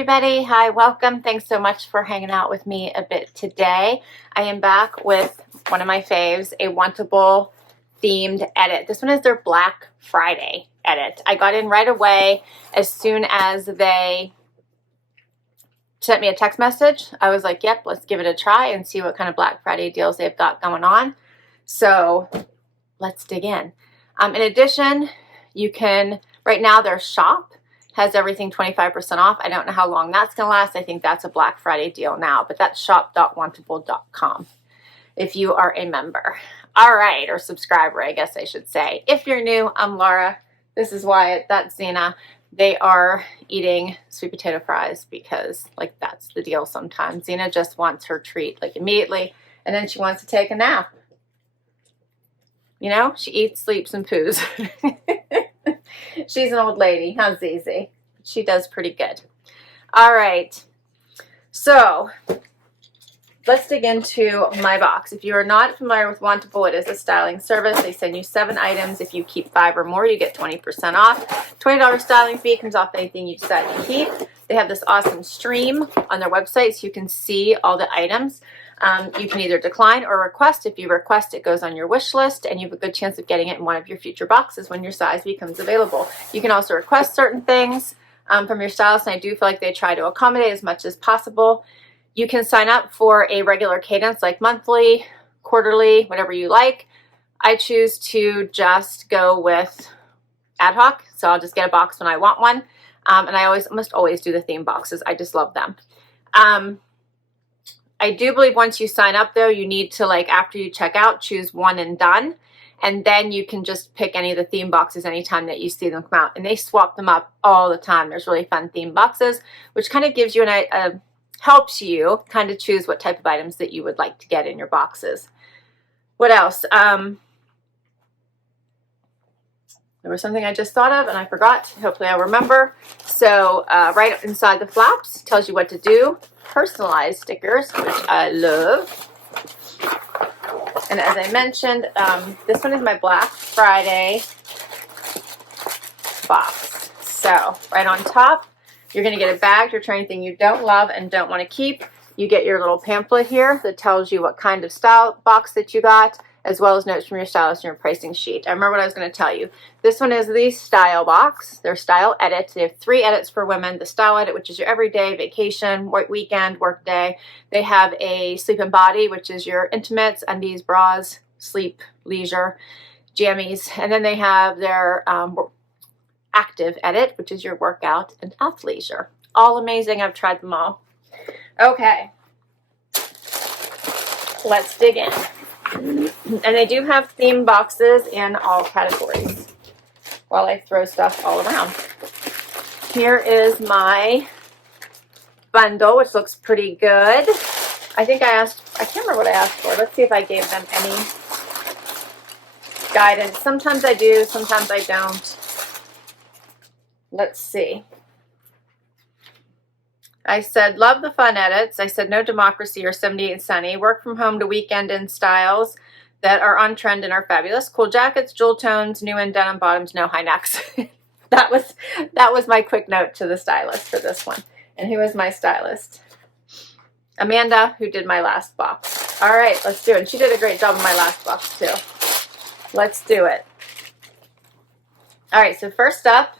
everybody. Hi, welcome. Thanks so much for hanging out with me a bit today. I am back with one of my faves, a Wantable themed edit. This one is their Black Friday edit. I got in right away as soon as they sent me a text message. I was like, yep, let's give it a try and see what kind of Black Friday deals they've got going on. So let's dig in. In addition, you can, right now their shop has everything 25% off. I don't know how long that's going to last. I think that's a Black Friday deal now, but that's shop.wantable.com if you are a member. All right, or subscriber, I guess I should say. If you're new, I'm Laura. This is Wyatt. That's Zena. They are eating sweet potato fries because, like, that's the deal sometimes. Zena just wants her treat, like, immediately, and then she wants to take a nap. You know, she eats, sleeps, and poos. She's an old lady, huh, Zizi? She does pretty good. All right, so let's dig into my box. If you are not familiar with Wantable, it is a styling service. They send you 7 items. If you keep 5 or more, you get 20% off. $20 styling fee comes off anything you decide to keep. They have this awesome stream on their website so you can see all the items. You can either decline or request. If you request, it goes on your wish list and you have a good chance of getting it in one of your future boxes when your size becomes available. You can also request certain things from your stylist, and I do feel like they try to accommodate as much as possible. You can sign up for a regular cadence, like monthly, quarterly, whatever you like. I choose to just go with ad hoc, so I'll just get a box when I want one. And I almost always do the theme boxes. I just love them. I do believe once you sign up, though, you need to, like, after you check out, choose one and done. And then you can just pick any of the theme boxes anytime that you see them come out. And they swap them up all the time. There's really fun theme boxes, which kind of gives you helps you kind of choose what type of items that you would like to get in your boxes. What else? There was something I just thought of and I forgot. Hopefully I'll remember. So right inside the flaps tells you what to do. Personalized stickers, which I love. And as I mentioned, this one is my Black Friday box. So right on top, you're going to get a bag to return anything you don't love and don't want to keep. You get your little pamphlet here that tells you what kind of style box that you got, as well as notes from your stylist and your pricing sheet. I remember what I was going to tell you. This one is the style box. Their style edits. They have 3 edits for women. The style edit, which is your everyday, vacation, weekend, work day. They have a sleep and body, which is your intimates, undies, bras, sleep, leisure, jammies. And then they have their active edit, which is your workout and athleisure. All amazing. I've tried them all. Okay. Let's dig in. And they do have theme boxes in all categories while I throw stuff all around. Here is my bundle, which looks pretty good. I think I can't remember what I asked for. Let's see if I gave them any guidance. Sometimes I do, sometimes I don't. Let's see. I said, love the fun edits. I said, no democracy or 78 Sunny. Work from home to weekend in styles that are on trend and are fabulous. Cool jackets, jewel tones, new in denim bottoms, no high necks. That was my quick note to the stylist for this one. And who is my stylist? Amanda, who did my last box. All right, let's do it. And she did a great job in my last box too. Let's do it. All right, so first up,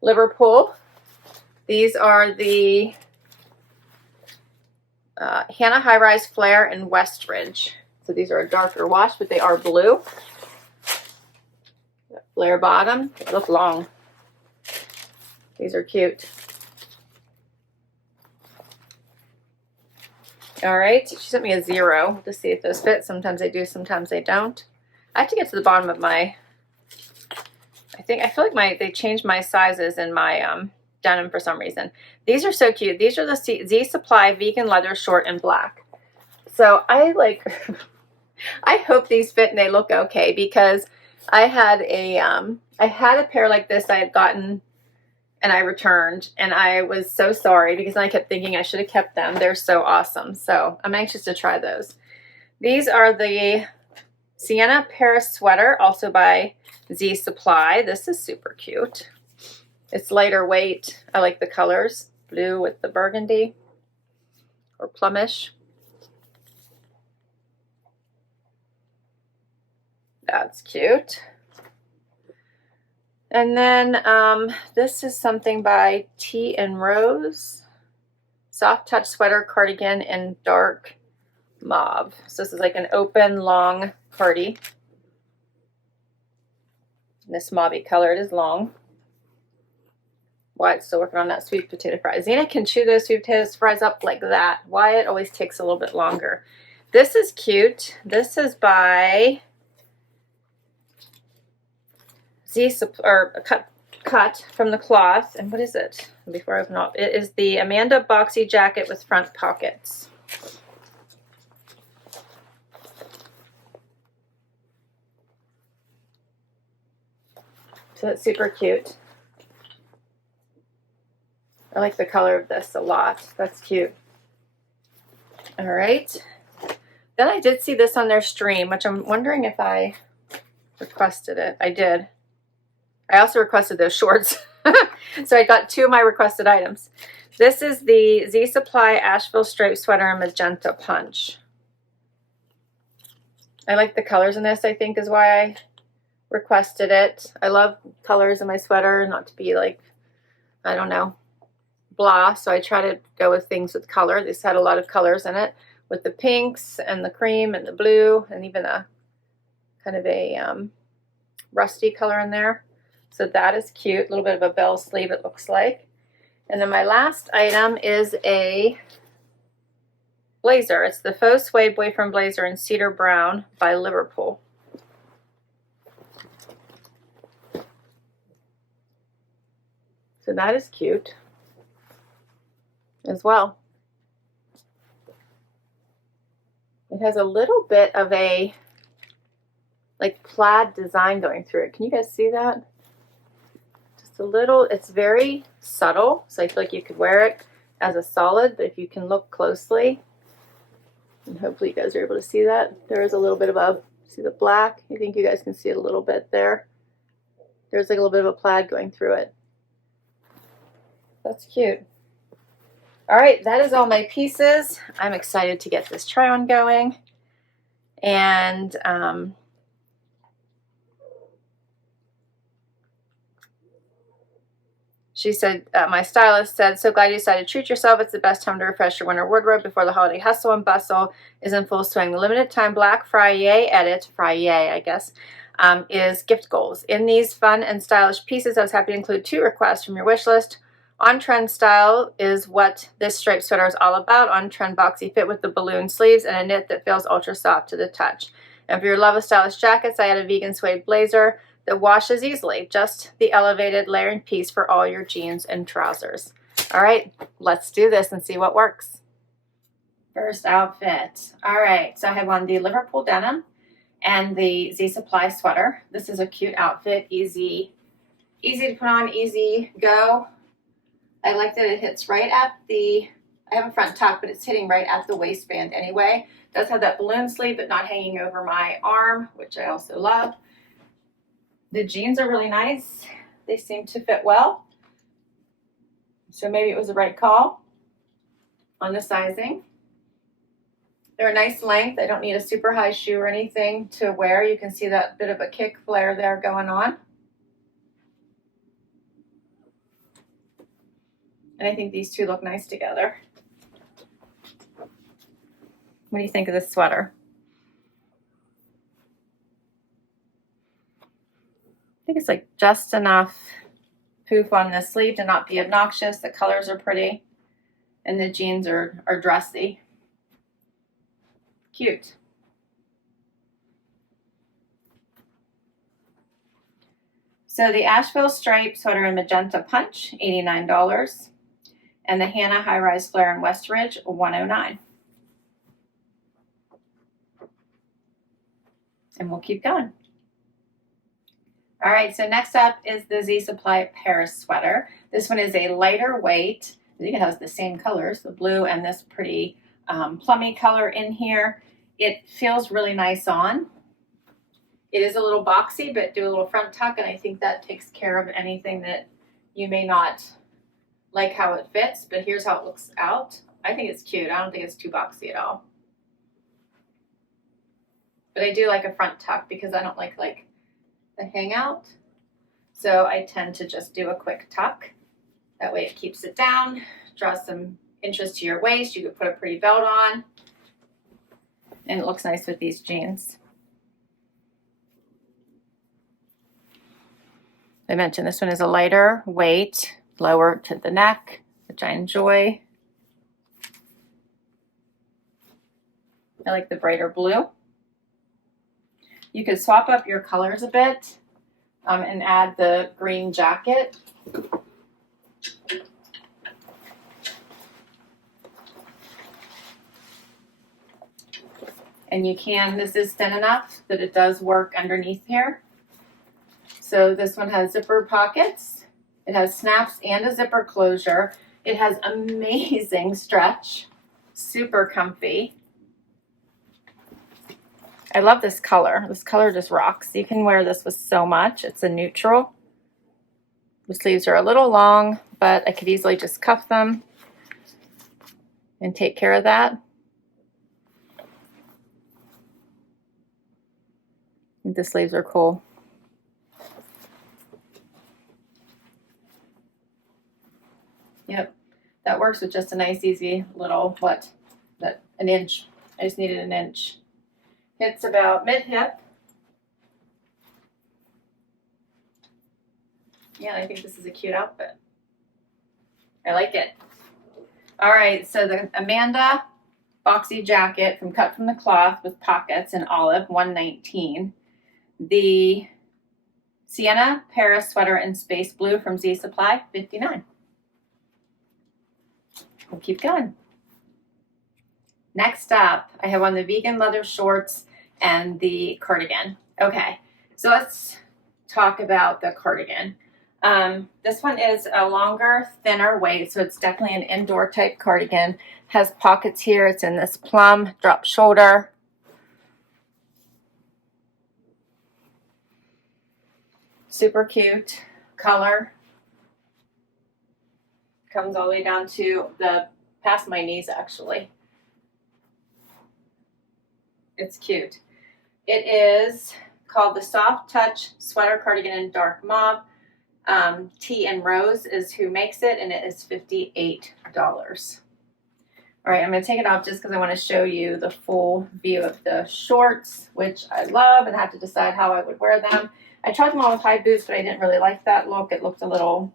Liverpool. These are the Hannah High Rise Flare and Westridge. So these are a darker wash, but they are blue. Flare bottom. They look long. These are cute. All right. She sent me a 0 to see if those fit. Sometimes they do, sometimes they don't. I have to get to the bottom of my... I feel like they changed my sizes in my... denim for some reason. These are so cute. These are the Z Supply Vegan Leather Short and Black. So I hope these fit and they look okay, because I had a pair like this I had gotten and I returned, and I was so sorry because I kept thinking I should have kept them. They're so awesome. So I'm anxious to try those. These are the Sienna Paris sweater, also by Z Supply. This is super cute. It's lighter weight. I like the colors. blue with the burgundy or plumish. That's cute. And then this is something by Tea and Rose. Soft touch sweater cardigan in dark mauve. So this is like an open long cardi. This mauve-y color, it is long. Wyatt's still working on that sweet potato fry. Xena can chew those sweet potato fries up like that. Wyatt always takes a little bit longer. This is cute. This is by cut from the Kloth. And what is it? Before I open up, it is the Amanda Boxy jacket with front pockets. So that's super cute. I like the color of this a lot. That's cute. All right. Then I did see this on their stream, which I'm wondering if I requested it. I did. I also requested those shorts. So I got 2 of my requested items. This is the Z Supply Asheville striped sweater in magenta punch. I like the colors in this, I think is why I requested it. I love colors in my sweater, not to be like, I don't know, blah. So I try to go with things with color. This had a lot of colors in it, with the pinks and the cream and the blue and even a kind of a rusty color in there. So that is cute. A little bit of a bell sleeve, it looks like. And then my last item is a blazer. It's the Faux Suede Boyfriend Blazer in Cedar Brown by Liverpool. So that is cute as well. It has a little bit of a like plaid design going through it. Can you guys see that? Just a little, it's very subtle. So I feel like you could wear it as a solid, but if you can look closely, and hopefully you guys are able to see that, there is a little bit of a, see the black? I think you guys can see it a little bit there. There's like a little bit of a plaid going through it. That's cute. All right, that is all my pieces. I'm excited to get this try on going. And she said, my stylist said, so glad you decided to treat yourself. It's the best time to refresh your winter wardrobe before the holiday hustle and bustle is in full swing. The limited time Black Fri-Yay edit, Fri-Yay, I guess, is gift goals. In these fun and stylish pieces, I was happy to include 2 requests from your wish list. On-trend style is what this striped sweater is all about. On-trend boxy fit with the balloon sleeves and a knit that feels ultra soft to the touch. And for your love of stylish jackets, I had a vegan suede blazer that washes easily. Just the elevated layering piece for all your jeans and trousers. All right, let's do this and see what works. First outfit. All right, so I have on the Liverpool denim and the Z Supply sweater. This is a cute outfit, easy to put on, easy go. I like that it hits right at the, I have a front tuck, but it's hitting right at the waistband anyway. It does have that balloon sleeve, but not hanging over my arm, which I also love. The jeans are really nice. They seem to fit well. So maybe it was the right call on the sizing. They're a nice length. I don't need a super high shoe or anything to wear. You can see that bit of a kick flare there going on. And I think these 2 look nice together. What do you think of this sweater? I think it's like just enough poof on the sleeve to not be obnoxious. The colors are pretty. And the jeans are dressy. Cute. So the Asheville Stripe Sweater in Magenta Punch, $89. And the Hannah High Rise Flare in Westridge, $109. And we'll keep going. All right, so next up is the Z Supply Paris sweater. This one is a lighter weight. I think it has the same colors, the blue and this pretty plummy color in here. It feels really nice on. It is a little boxy, but do a little front tuck, and I think that takes care of anything that you may not like how it fits, but here's how it looks out. I think it's cute. I don't think it's too boxy at all. But I do like a front tuck because I don't like the hangout. So I tend to just do a quick tuck. That way it keeps it down, draws some interest to your waist. You could put a pretty belt on. And it looks nice with these jeans. I mentioned this one is a lighter weight, lower to the neck, which I enjoy. I like the brighter blue. You could swap up your colors a bit and add the green jacket. And you can, this is thin enough that it does work underneath here. So this one has zipper pockets. It has snaps and a zipper closure. It has amazing stretch, super comfy. I love this color. This color just rocks. You can wear this with so much. It's a neutral. The sleeves are a little long, but I could easily just cuff them and take care of that. I think the sleeves are cool. Yep, that works with just a nice, easy little, an inch. I just needed an inch. It's about mid-hip. Yeah, I think this is a cute outfit. I like it. All right, so the Amanda boxy jacket cut from the cloth with pockets in olive, $119. The Sienna Paris sweater in space blue from Z Supply, $59. We'll keep going. Next up, I have on the vegan leather shorts and the cardigan. Okay, so let's talk about the cardigan. This one is a longer, thinner weight, so it's definitely an indoor type cardigan. Has pockets here. It's in this plum drop shoulder. Super cute color. Comes all the way down to past my knees, actually. It's cute. It is called the Soft Touch Sweater Cardigan in Dark Mauve. Tea and Rose is who makes it, and it is $58. All right, I'm going to take it off just because I want to show you the full view of the shorts, which I love, and I have to decide how I would wear them. I tried them on with high boots, but I didn't really like that look. It looked a little,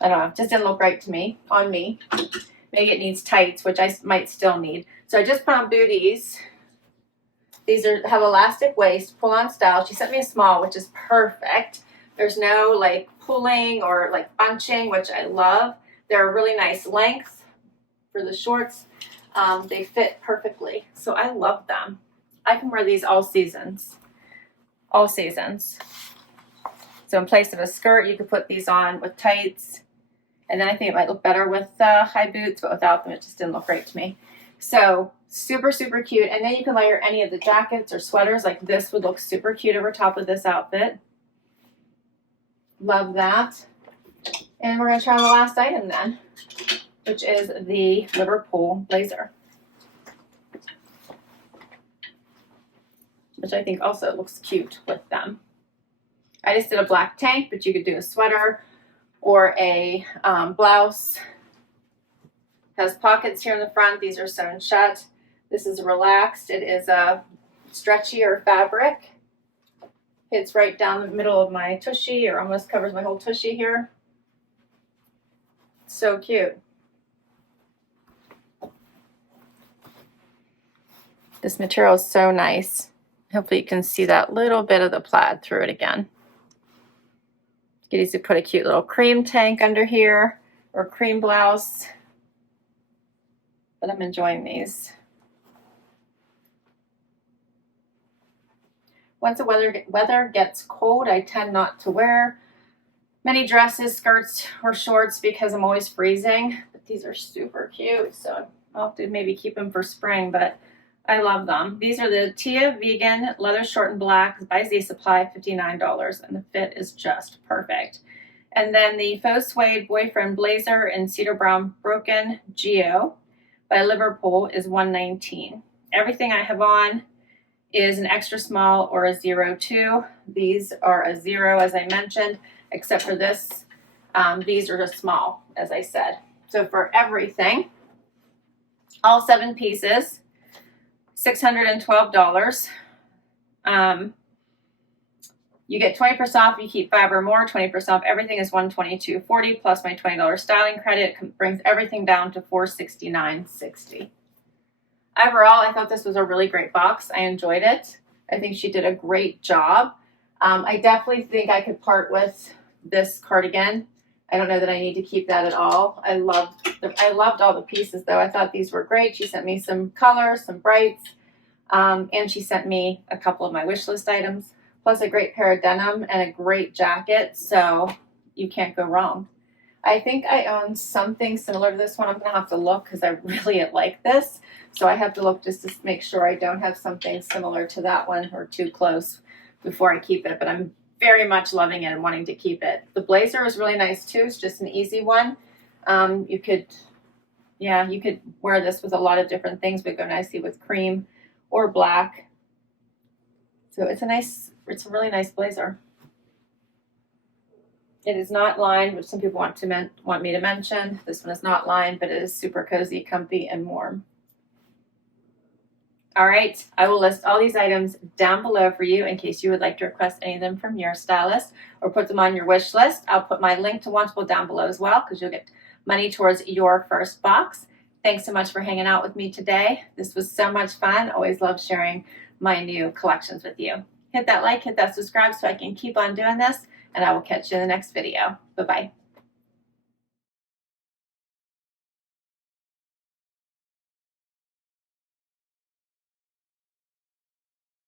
I don't know, just didn't look right to me, on me. Maybe it needs tights, which I might still need. So I just put on booties. These have elastic waist, pull-on style. She sent me a small, which is perfect. There's no like pulling or like bunching, which I love. They're a really nice length for the shorts. They fit perfectly, so I love them. I can wear these all seasons. All seasons. So in place of a skirt, you could put these on with tights. And then I think it might look better with high boots, but without them, it just didn't look right to me. So super, super cute. And then you can layer any of the jackets or sweaters. Like this would look super cute over top of this outfit. Love that. And we're going to try on the last item then, which is the Liverpool blazer, which I think also looks cute with them. I just did a black tank, but you could do a sweater or a blouse. Has pockets here in the front. These are sewn shut. This is relaxed. It is a stretchier fabric. Hits right down the middle of my tushy, or almost covers my whole tushy here. So cute. This material is so nice. Hopefully you can see that little bit of the plaid through it again. You could easily put a cute little cream tank under here, or cream blouse. But I'm enjoying these. Once the weather gets cold, I tend not to wear many dresses, skirts, or shorts because I'm always freezing. But these are super cute, so I'll have to maybe keep them for spring, but I love them. These are the Tia Vegan Leather Short and Black by Z Supply, $59, and the fit is just perfect. And then the Faux Suede Boyfriend Blazer in Cedar Brown Broken Geo by Liverpool is $119. Everything I have on is an extra small or a 02. These are a 0, as I mentioned, except for this. These are a small, as I said. So for everything, all 7 pieces, $612. You get 20% off if you keep 5 or more. 20% off everything is $122.40 plus my $20 styling credit. It brings everything down to $469.60. Overall, I thought this was a really great box. I enjoyed it. I think she did a great job. I definitely think I could part with this cardigan. I don't know that I need to keep that at all. I loved all the pieces though. I thought these were great. She sent me some colors, some brights, and she sent me a couple of my wish list items, plus a great pair of denim and a great jacket. So you can't go wrong. I think I own something similar to this one. I'm gonna have to look because I really like this. So I have to look just to make sure I don't have something similar to that one or too close before I keep it. But I'm very much loving it and wanting to keep it. The blazer is really nice too. It's just an easy one. You could wear this with a lot of different things, but go nicely with cream or black. So it's a really nice blazer. It is not lined, which some people want me to mention. This one is not lined, but it is super cozy, comfy, and warm. All right, I will list all these items down below for you in case you would like to request any of them from your stylist or put them on your wish list. I'll put my link to Wantable down below as well because you'll get money towards your first box. Thanks so much for hanging out with me today. This was so much fun. Always love sharing my new collections with you. Hit that like, hit that subscribe so I can keep on doing this, and I will catch you in the next video. Bye-bye.